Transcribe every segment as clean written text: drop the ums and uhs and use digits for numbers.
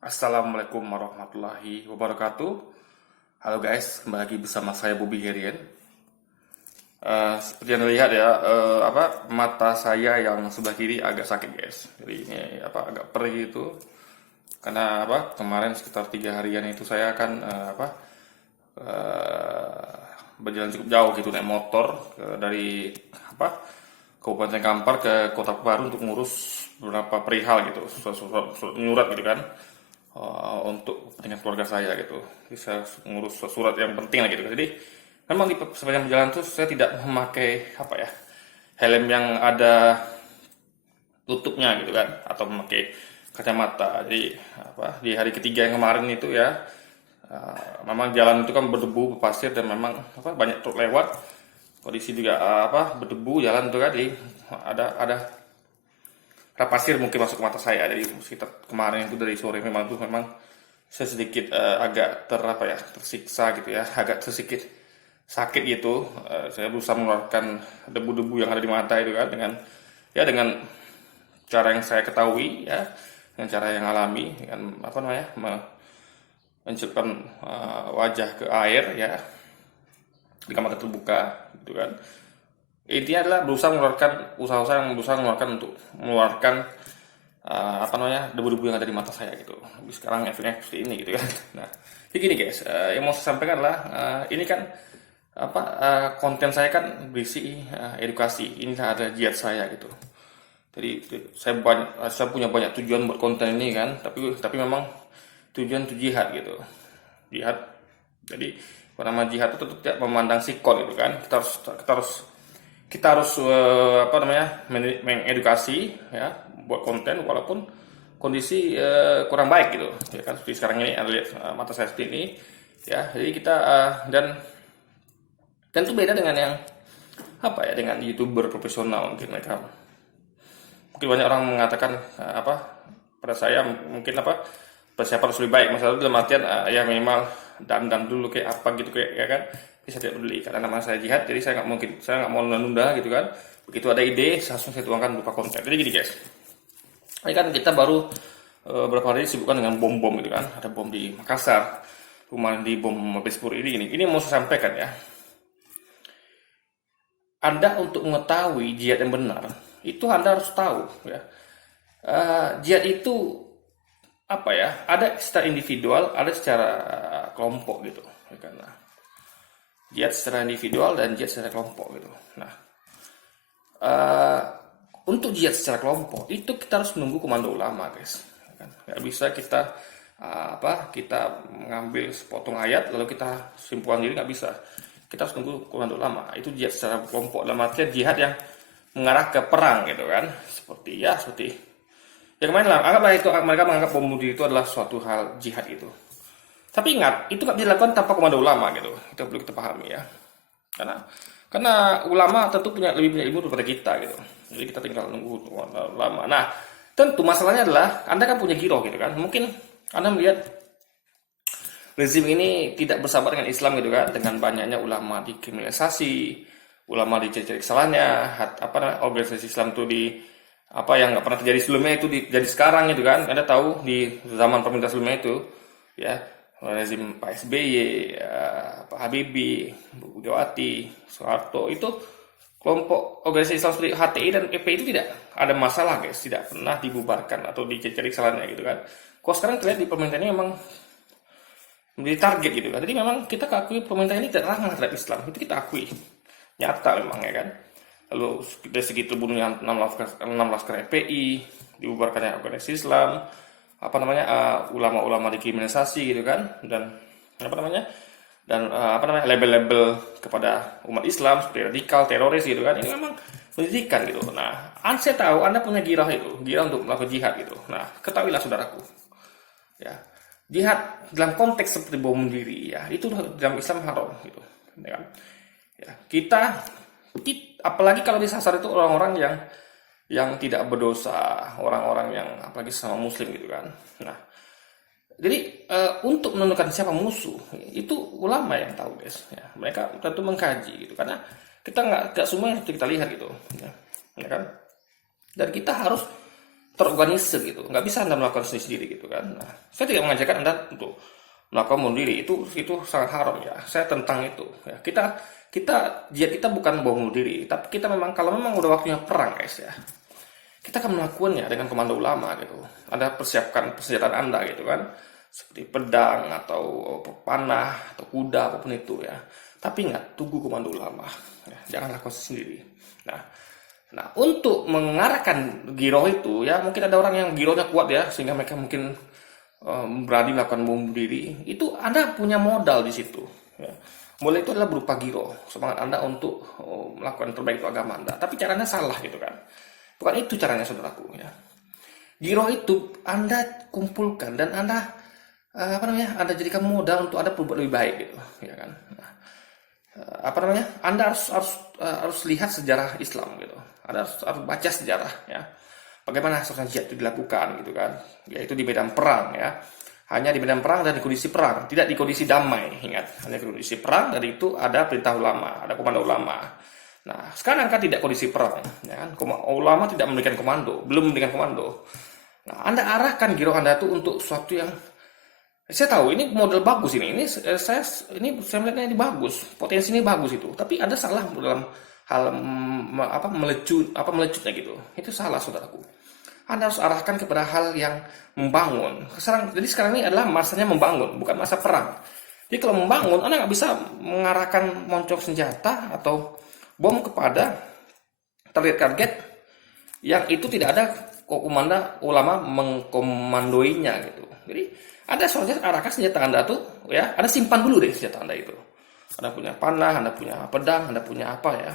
Assalamualaikum warahmatullahi wabarakatuh. Halo guys, kembali lagi bersama saya Bobby Herian. Seperti yang terlihat ya, mata saya yang sebelah kiri agak sakit guys. Jadi ini agak perih itu karena kemarin sekitar 3 harian itu saya kan berjalan cukup jauh gitu naik motor dari Kabupaten Kampar ke Kota Baru untuk ngurus beberapa perihal gitu, surat menyurat gitu kan, untuk kepentingan keluarga saya gitu. Jadi saya ngurus surat yang penting lah gitu. Jadi memang di sepanjang perjalanan tuh saya tidak memakai helm yang ada tutupnya gitu kan, atau memakai kacamata. Jadi di hari ketiga yang kemarin itu ya, memang jalan itu kan berdebu, berpasir, dan memang banyak truk lewat. Kondisi juga berdebu jalan tuh kan, jadi ada pasir mungkin masuk ke mata saya. Jadi sekitar kemarin itu dari sore memang saya sedikit agak tersiksa gitu ya, agak sedikit sakit gitu. Saya berusaha mengeluarkan debu-debu yang ada di mata itu kan dengan cara yang saya ketahui ya, dengan cara yang alami, dengan mencelupkan wajah ke air ya di kamar terbuka gitu kan. Intinya adalah berusaha mengeluarkan untuk mengeluarkan debu-debu yang ada di mata saya gitu. Tapi sekarang efeknya seperti ini gitu kan. Nah, jadi gini guys, yang mau saya sampaikan adalah ini kan konten saya kan berisi edukasi. Ini ada jihad saya gitu. Jadi saya punya banyak tujuan buat konten ini kan, tapi memang tujuan itu jihad gitu. Jihad. Jadi nama jihad itu tidak memandang sikon gitu kan. Kita harus mengedukasi ya, buat konten walaupun kondisi kurang baik gitu ya kan. Seperti sekarang ini Anda lihat mata saya seperti ini ya. Jadi kita dan itu beda dengan yang dengan YouTuber profesional. Mungkin banyak orang mengatakan pada saya mungkin persiapan harus lebih baik, masalah dalam artian ya minimal dandan dulu kayak apa gitu kayak ya kan. Saya tidak peduli karena nama saya jihad, jadi saya nggak mau nunda gitu kan. Begitu ada ide langsung saya tuangkan berupa konten. Jadi gini guys, ini kan kita baru beberapa hari sibukkan dengan bom gitu kan. Ada bom di Makassar, kemarin di bom Mabespori ini mau saya sampaikan ya. Anda untuk mengetahui jihad yang benar itu Anda harus tahu ya, jihad itu ada secara individual, ada secara kelompok gitu ya kan. Jihad secara individual dan jihad secara kelompok gitu. Nah, untuk jihad secara kelompok itu kita harus menunggu komando ulama guys. Nggak bisa kita kita mengambil sepotong ayat lalu kita simpulkan diri, nggak bisa. Kita harus tunggu komando ulama. Itu jihad secara kelompok, dalam artian jihad yang mengarah ke perang gitu kan. Seperti ya kemarin lah, anggaplah itu mereka menganggap bom bunuh diri itu adalah suatu hal jihad gitu. Tapi ingat, itu nggak bisa dilakukan tanpa komando ulama gitu. Itu perlu kita pahami ya. Karena ulama tentu lebih punya ilmu daripada kita gitu. Jadi kita tinggal nunggu ulama. Nah, tentu masalahnya adalah Anda kan punya giroh gitu kan. Mungkin Anda melihat rezim ini tidak bersahabat dengan Islam gitu kan, dengan banyaknya ulama dikriminalisasi, ulama dicari kesalahannya, organisasi Islam itu yang nggak pernah terjadi sebelumnya itu jadi sekarang gitu kan. Anda tahu di zaman pemerintah sebelumnya itu ya, rezim Pak SBY, Pak Habibie, Bu Megawati, Soeharto, itu kelompok organisasi Islam seperti HTI dan FPI itu tidak ada masalah guys, tidak pernah dibubarkan atau dicari kesalahannya gitu kan. Kok sekarang terlihat di pemerintah ini memang menjadi target gitu kan. Jadi memang kita akui pemerintah ini tidak ramah terhadap Islam, itu kita akui, nyata memang ya kan. Lalu dari segi terbunuhnya 6 laskar FPI, dibubarkannya organisasi Islam, ulama-ulama dikriminalisasi gitu kan, dan label-label kepada umat Islam seperti radikal, teroris gitu kan. Ini memang pendidikan gitu. Nah, saya tahu Anda punya girah untuk melakukan jihad gitu. Nah, ketahuilah saudaraku ya, jihad dalam konteks seperti bom bunuh diri ya, itu dalam Islam haram gitu ya kan. Ya, kita apalagi kalau disasar itu orang-orang yang tidak berdosa, orang-orang yang apalagi sama muslim gitu kan. Nah, jadi untuk menentukan siapa musuh itu ulama yang tahu guys ya. Mereka tentu mengkaji gitu, karena kita nggak semua yang kita lihat gitu ya kan. Dan kita harus terorganisir gitu. Nggak bisa Anda melakukan sendiri gitu kan. Nah, saya tidak mengajarkan Anda untuk melakukan bunuh diri, itu sangat haram ya. Saya tentang itu ya. Kita bukan bunuh diri, tapi kita memang kalau memang udah waktunya perang guys ya, kita akan melakukannya dengan komando ulama gitu. Anda persiapkan persenjataan Anda gitu kan, seperti pedang atau panah atau kuda apapun itu ya. Tapi ingat, tunggu komando ulama ya. Jangan lakukan sendiri. Nah, untuk mengarahkan giroh itu ya, mungkin ada orang yang girohnya kuat ya, sehingga mereka mungkin berani melakukan bom diri. Itu Anda punya modal di situ ya. Modal itu adalah berupa giroh, semangat Anda untuk melakukan terbaik untuk agama Anda. Tapi caranya salah gitu kan. Bukan itu caranya saudaraku ya. Giroh itu Anda kumpulkan dan Anda Anda jadikan modal untuk Anda berbuat lebih baik gitu ya kan. Nah, Anda harus lihat sejarah Islam gitu. Anda harus baca sejarah ya. Bagaimana seorang jihad itu dilakukan gitu kan. Yaitu di medan perang ya. Hanya di medan perang dan di kondisi perang, tidak di kondisi damai. Ingat, hanya di kondisi perang, dan itu ada perintah ulama, ada komando ulama. Nah, sekarang kan tidak kondisi perang, ya kan? Ulama tidak memberikan komando, belum memberikan komando. Nah, Anda arahkan giroh Anda itu untuk sesuatu yang saya tahu ini model bagus ini saya melihatnya ini bagus, potensi ini bagus itu. Tapi Anda salah dalam hal melecutnya gitu. Itu salah saudaraku. Anda harus arahkan kepada hal yang membangun. Jadi sekarang ini adalah masanya membangun, bukan masa perang. Jadi kalau membangun, Anda nggak bisa mengarahkan moncong senjata atau bom kepada target-target yang itu tidak ada komando ulama mengkomandoinya gitu. Jadi Anda soalnya arahkan senjata Anda tuh ya, Anda simpan dulu deh senjata Anda itu. Anda punya panah, Anda punya pedang, Anda punya apa ya,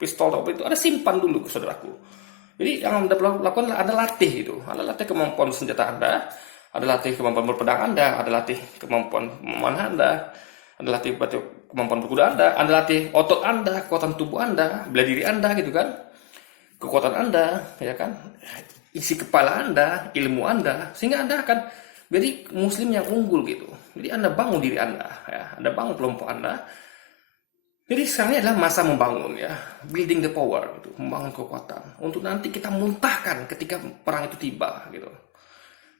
pistol atau apa itu, Anda simpan dulu saudaraku. Jadi yang Anda lakukan adalah Anda latih itu. Anda latih kemampuan senjata Anda, Anda latih kemampuan berpedang Anda, Anda latih kemampuan memanah Anda, Anda latih kemampuan berkuda Anda latih otot Anda, kekuatan tubuh Anda, bela diri Anda gitu kan. Kekuatan Anda, ya kan. Isi kepala Anda, ilmu Anda, sehingga Anda akan jadi muslim yang unggul gitu. Jadi Anda bangun diri Anda, ya. Anda bangun kelompok Anda. Jadi sekarang ini adalah masa membangun ya, building the power gitu, membangun kekuatan untuk nanti kita muntahkan ketika perang itu tiba gitu.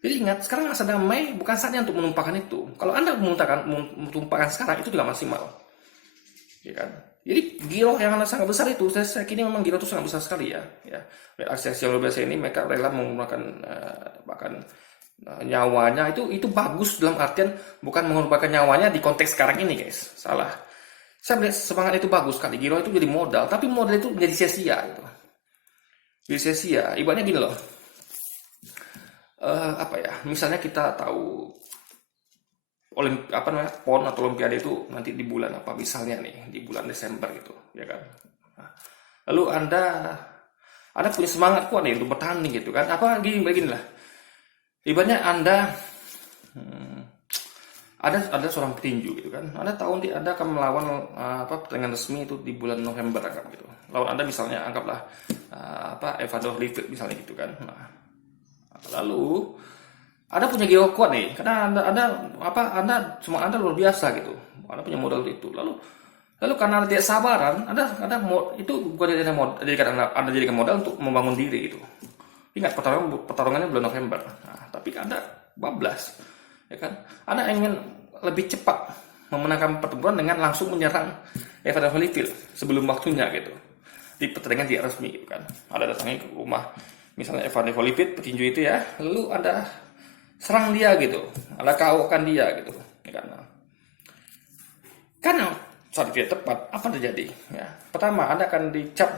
Jadi ingat, sekarang masa damai bukan saatnya untuk menumpahkan itu. Kalau Anda menumpahkan sekarang itu tidak maksimal. Ya kan? Jadi giroh yang sangat besar itu, saya kira memang giroh itu sangat besar sekali ya. Aksi-aksi yang luar biasa ini mereka rela menggunakan bahkan nyawanya itu bagus dalam artian bukan mengorbankan nyawanya di konteks sekarang ini guys. Salah. Saya melihat semangat itu bagus sekali. Giroh itu jadi modal, tapi modal itu menjadi sia-sia gitu. Jadi sia-sia. Ibaratnya gini loh. Misalnya kita tahu PON atau Olimpiade itu nanti di bulan apa misalnya nih, di bulan Desember gitu, ya kan. Nah, lalu Anda punya semangat kuat nih untuk bertanding gitu kan. Begini lah. Ibaratnya Anda ada seorang petinju gitu kan. Anda tahu nanti Anda akan melawan pertandingan resmi itu di bulan November anggap gitu. Lawan Anda misalnya anggaplah Evander Holyfield misalnya gitu kan. Nah, lalu Anda punya giroh kuat nih karena Anda semua Anda luar biasa gitu. Anda punya modal itu. Lalu karena Anda tidak sabaran, Anda itu bukan Anda jadikan modal untuk membangun diri itu. Ingat pertarungannya bulan November. Nah, tapi Anda bablas. Ya kan? Anda ingin lebih cepat memenangkan pertempuran dengan langsung menyerang Evander Holyfield sebelum waktunya gitu. Di pertandingan tidak resmi gitu kan. Anda datangi ke rumah misalnya Evander Holyfield petinju itu ya, lalu Anda serang dia gitu. Anda KO-kan dia gitu, ya kan. Karena saat tidak tepat, apa terjadi? Ya. Pertama, Anda akan dicap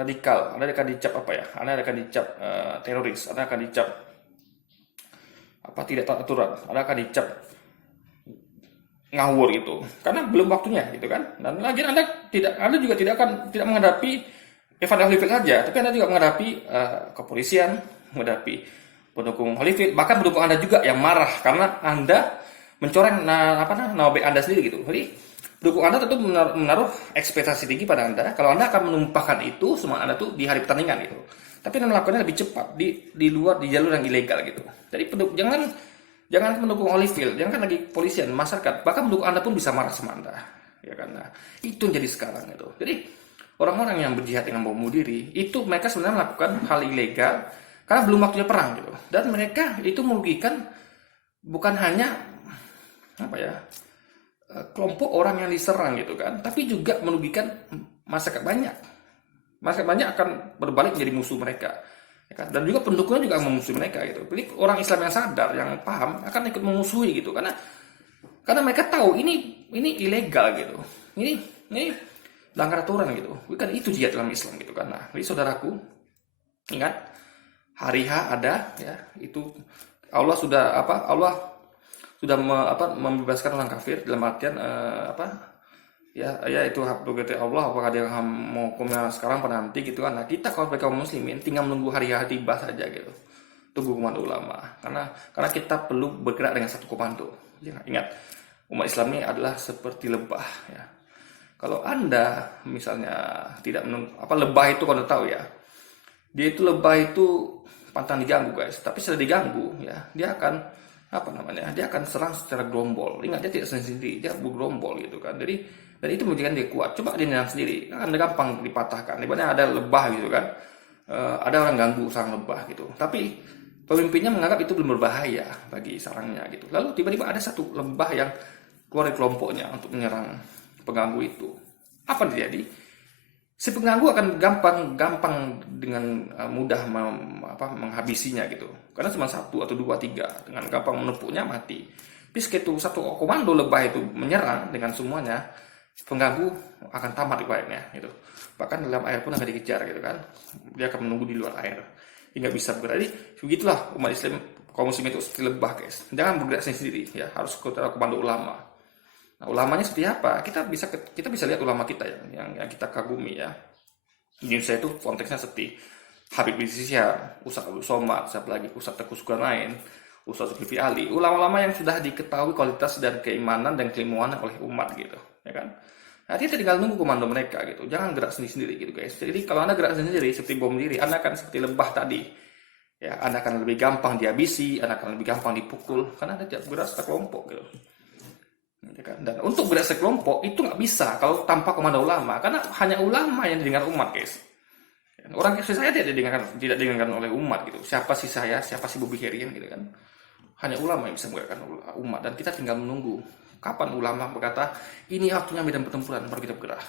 radikal. Anda akan dicap Anda akan dicap teroris. Anda akan dicap tidak taat aturan. Anda akan dicap ngawur gitu. Karena belum waktunya gitu kan. Dan lagi Anda juga tidak menghadapi Evander Holyfield saja, tapi Anda juga menghadapi kepolisian, menghadapi pendukung Holyfield, bahkan pendukung Anda juga yang marah karena Anda mencoreng nama baik Anda sendiri gitu. Jadi pendukung Anda tentu menaruh ekspektasi tinggi pada Anda kalau Anda akan menumpahkan itu semua Anda tuh di hari pertandingan gitu. Tapi Anda melakukannya lebih cepat di luar, di jalur yang ilegal gitu. Jadi jangan mendukung Holyfield, jangan lagi polisian, masyarakat, bahkan pendukung Anda pun bisa marah sama Anda, ya kan? Nah, itu yang jadi sekarang itu. Jadi orang-orang yang berjihad dengan bom bunuh diri itu mereka sebenarnya melakukan hal ilegal karena belum waktunya perang gitu. Dan mereka itu merugikan bukan hanya apa ya kelompok orang yang diserang gitu kan, tapi juga merugikan masyarakat banyak. Masyarakat banyak akan berbalik menjadi musuh mereka, ya kan? Dan juga pendukungnya juga memusuhi mereka gitu. Jadi orang Islam yang sadar, yang paham akan ikut memusuhi gitu, karena mereka tahu ini ilegal gitu, ini melanggar aturan gitu. Bukan itu jihad dalam Islam gitu kan. Nah, jadi saudaraku, ingat hari H ada ya, itu Allah sudah membebaskan orang kafir dalam artian ya itu hak prerogatif Allah, apakah dia mau hukumnya sekarang apa nanti gitu kan. Nah, kita kalau sebagai kaum muslimin tinggal menunggu hari H tiba saja gitu, tunggu komando ulama, karena kita perlu bergerak dengan satu komando ya. Ingat, umat Islam ini adalah seperti lebah ya. Kalau Anda misalnya tidak lebah itu, kalau tahu ya, dia itu lebah itu pantang diganggu guys, tapi setelah diganggu ya dia akan dia akan serang secara gerombol. Ingat, dia tidak sendiri, dia bergerombol gitu kan. Jadi dan itu menjadikan dia kuat. Coba dia nyerang sendiri, kan gampang dipatahkan. Dibanding ada lebah gitu kan, ada orang ganggu sarang lebah gitu, tapi pemimpinnya menganggap itu belum berbahaya bagi sarangnya gitu. Lalu tiba-tiba ada satu lebah yang keluar dari kelompoknya untuk menyerang pengganggu itu. Apa yang terjadi? Si pengganggu akan gampang dengan mudah menghabisinya gitu, karena cuma satu atau dua tiga, dengan gampang menepuknya mati. Tapi segitu satu komando lebah itu menyerang dengan semuanya, pengganggu akan tamat riwayatnya gitu. Bahkan dalam air pun akan dikejar gitu kan, dia akan menunggu di luar air hingga bisa bergerak. Jadi begitulah umat Islam, kaum muslim itu seperti lebah guys, jangan bergerak sendiri ya, harus ikut komando ulama. Nah, ulamanya seperti apa? Kita bisa lihat ulama kita yang kita kagumi ya. Di Indonesia itu konteksnya seperti Habib Rizik Syihab, Ustaz Abdul Somad, siapa lagi, Ustaz Teuku Zulkarnain, Ustaz Zulkifli Ali, ulama-ulama yang sudah diketahui kualitas dan keimanan dan keilmuan oleh umat gitu, ya kan? Nah, kita tinggal nunggu komando mereka gitu. Jangan gerak sendiri-sendiri gitu guys. Jadi kalau Anda gerak sendiri seperti bom diri, Anda akan seperti lebah tadi. Ya, Anda akan lebih gampang dihabisi, Anda akan lebih gampang dipukul karena Anda tidak bergerak secara kelompok gitu. Dan untuk bergerak sekelompok itu nggak bisa kalau tanpa komando ulama, karena hanya ulama yang didengar umat guys. Orang seperti saya tidak didengarkan oleh umat gitu. Siapa sih saya, siapa sih Bobby Herian gitu kan. Hanya ulama yang bisa menggerakkan umat, dan kita tinggal menunggu kapan ulama berkata ini waktunya medan pertempuran, baru kita bergerak.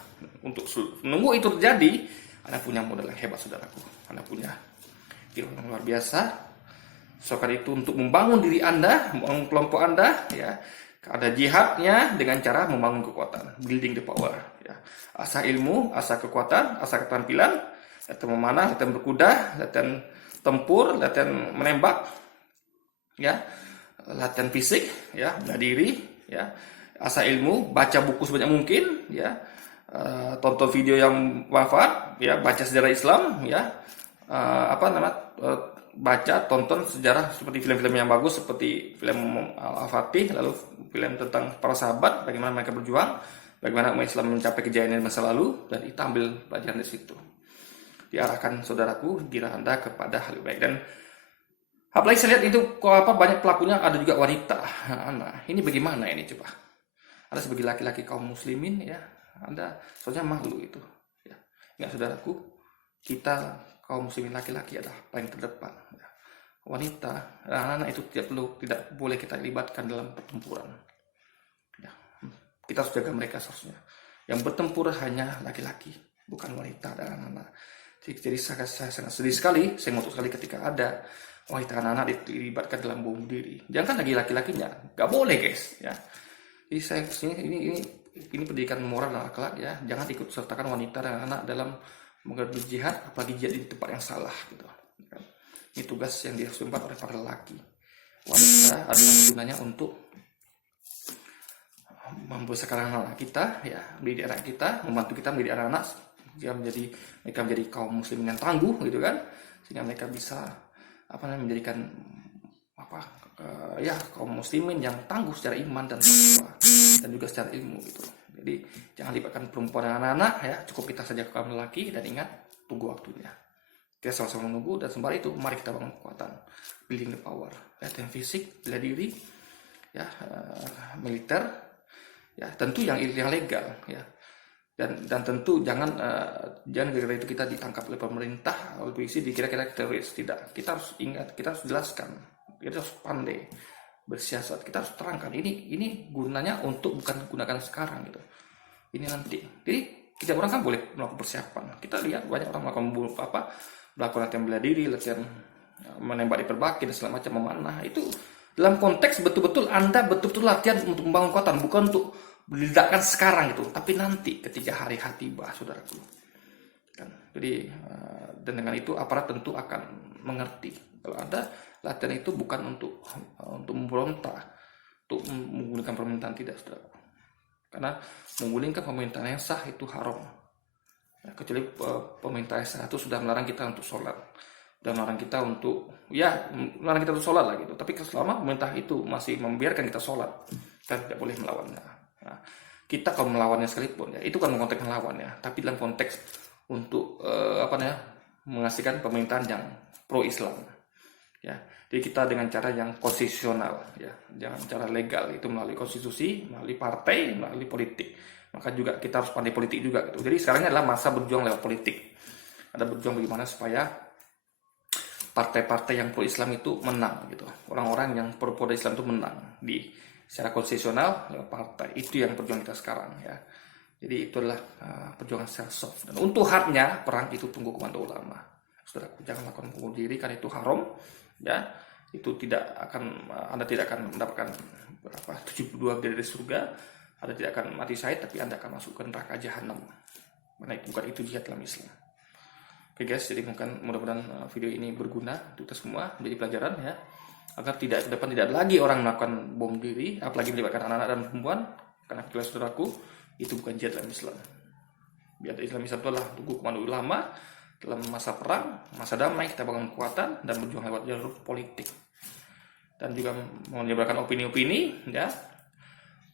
Untuk menunggu itu terjadi, Anda punya modal yang hebat saudaraku. Anda punya ilmu yang luar biasa. Soal itu untuk membangun diri Anda, membangun kelompok Anda ya. Ada jihadnya dengan cara membangun kekuatan, building the power ya. Asah ilmu, asah kekuatan, asah keterampilan, latihan memanah, latihan berkuda, latihan tempur, latihan menembak ya, latihan fisik ya, bela diri ya, asah ilmu, baca buku sebanyak mungkin ya, tonton video yang manfaat ya, baca sejarah Islam ya, baca, tonton sejarah seperti film-film yang bagus seperti film Al-Fatih, lalu film tentang para sahabat, bagaimana mereka berjuang, bagaimana umat Islam mencapai kejayaan di masa lalu, dan itu ambil pelajaran dari situ. Diarahkan saudaraku, diri Anda kepada hal baik. Dan apalagi saya lihat itu banyak pelakunya ada juga wanita. Nah, ini bagaimana ini coba? Anda sebagai laki-laki kaum muslimin ya, Anda soalnya malu itu. Ya. Ingat saudaraku, kita kaum muslimin laki-laki adalah paling terdepan. Ya. Wanita, anak-anak itu tidak boleh kita libatkan dalam pertempuran. Ya. Kita harus jaga mereka seharusnya. Yang bertempur hanya laki-laki, bukan wanita dan anak-anak. Jadi saya sangat sedih sekali, saya ngotot sekali ketika ada wanita anak-anak dilibatkan dalam bom diri. Jangan lagi laki-lakinya, nggak boleh guys. Ya. Jadi saya ini pendidikan moral dan akhlak ya. Jangan ikut sertakan wanita dan anak dalam menghadapi jihad, apalagi jihad di tempat yang salah gitu. Ini tugas yang dilakukan oleh para lelaki. Wanita adalah gunanya untuk membesarkan anak-anak kita ya, mendidik anak kita, membantu kita mendidik anak-anak mereka menjadi kaum muslimin yang tangguh gitu kan, sehingga mereka bisa menjadikan kaum muslimin yang tangguh secara iman dan takwa dan juga secara ilmu gitu. Jadi jangan libatkan perempuan dan anak-anak ya, cukup kita saja kaum lelaki, dan ingat tunggu waktunya. Kita sama-sama menunggu, dan sembari itu mari kita bangun kekuatan, building the power, latihan fisik, bela diri ya, militer ya, tentu yang legal ya. dan tentu jangan gara-gara itu kita ditangkap oleh pemerintah, oleh polisi, dikira-kira teroris. Tidak, kita harus ingat, kita harus jelaskan, kita harus pandai bersiasat, kita harus terangkan ini gunanya untuk, bukan gunakan sekarang gitu, ini nanti. Jadi kita orang kan boleh melakukan persiapan. Kita lihat banyak orang melakukan latihan bela diri, latihan menembak di perbaki dan segala macam, memanah. Itu dalam konteks betul-betul Anda betul-betul latihan untuk membangun kekuatan, bukan untuk diledakkan sekarang gitu, tapi nanti ketika hari H tiba, saudaraku. Jadi dan dengan itu aparat tentu akan mengerti kalau ada latihan itu bukan untuk memberontak, untuk menggulingkan pemerintahan, tidak, saudara. Karena menggulingkan pemerintahan yang sah itu haram. Ya, kecuali pemerintah yang sah itu sudah melarang kita untuk sholat, sudah melarang kita untuk sholat lah gitu. Tapi selama pemerintah itu masih membiarkan kita sholat, kita tidak boleh melawannya. Nah, kita kalau melawannya sekalipun, ya itu kan konteks melawannya, tapi dalam konteks untuk mengasihkan pemerintahan yang pro Islam. Ya, jadi kita dengan cara yang konstitusional, ya, jangan cara legal, itu melalui konstitusi, melalui partai, melalui politik. Maka juga kita harus pandai politik juga gitu. Jadi sekarang ini adalah masa berjuang lewat politik. Ada berjuang bagaimana supaya partai-partai yang pro Islam itu menang gitu. Orang-orang yang pro Islam itu menang di secara konstitusional lewat partai. Itu yang perjuangan kita sekarang, ya. Jadi itu adalah perjuangan secara soft. Dan untuk hardnya perang itu tunggu komando ulama. Saudara, jangan lakukan bunuh diri karena itu haram. Ya, itu Anda tidak akan mendapatkan 72 dari surga. Anda tidak akan mati syahid, tapi Anda akan masuk ke neraka jahanam. Karena bukan itu jihad dalam Islam. Oke guys, jadi mudah-mudahan video ini berguna untuk kita semua, menjadi pelajaran ya, agar ke depan tidak lagi orang melakukan bom diri, apalagi melibatkan anak-anak dan perempuan. Karena kelas saudaraku, itu bukan jihad dalam Islam. Jihad Islam itu adalah tunggu komando ulama. Dalam masa perang, masa damai, kita bangun kekuatan dan berjuang lewat jalur politik. Dan juga menyebarkan opini-opini, ya,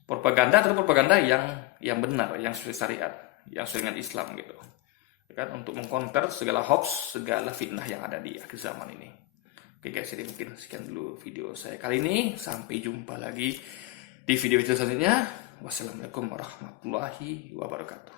propaganda yang benar, yang sesuai syariat, yang sesuai dengan Islam gitu. Ya kan, untuk mengcounter segala hoax, segala fitnah yang ada di akhir zaman ini. Oke guys, jadi mungkin sekian dulu video saya kali ini. Sampai jumpa lagi di video selanjutnya. Wassalamualaikum warahmatullahi wabarakatuh.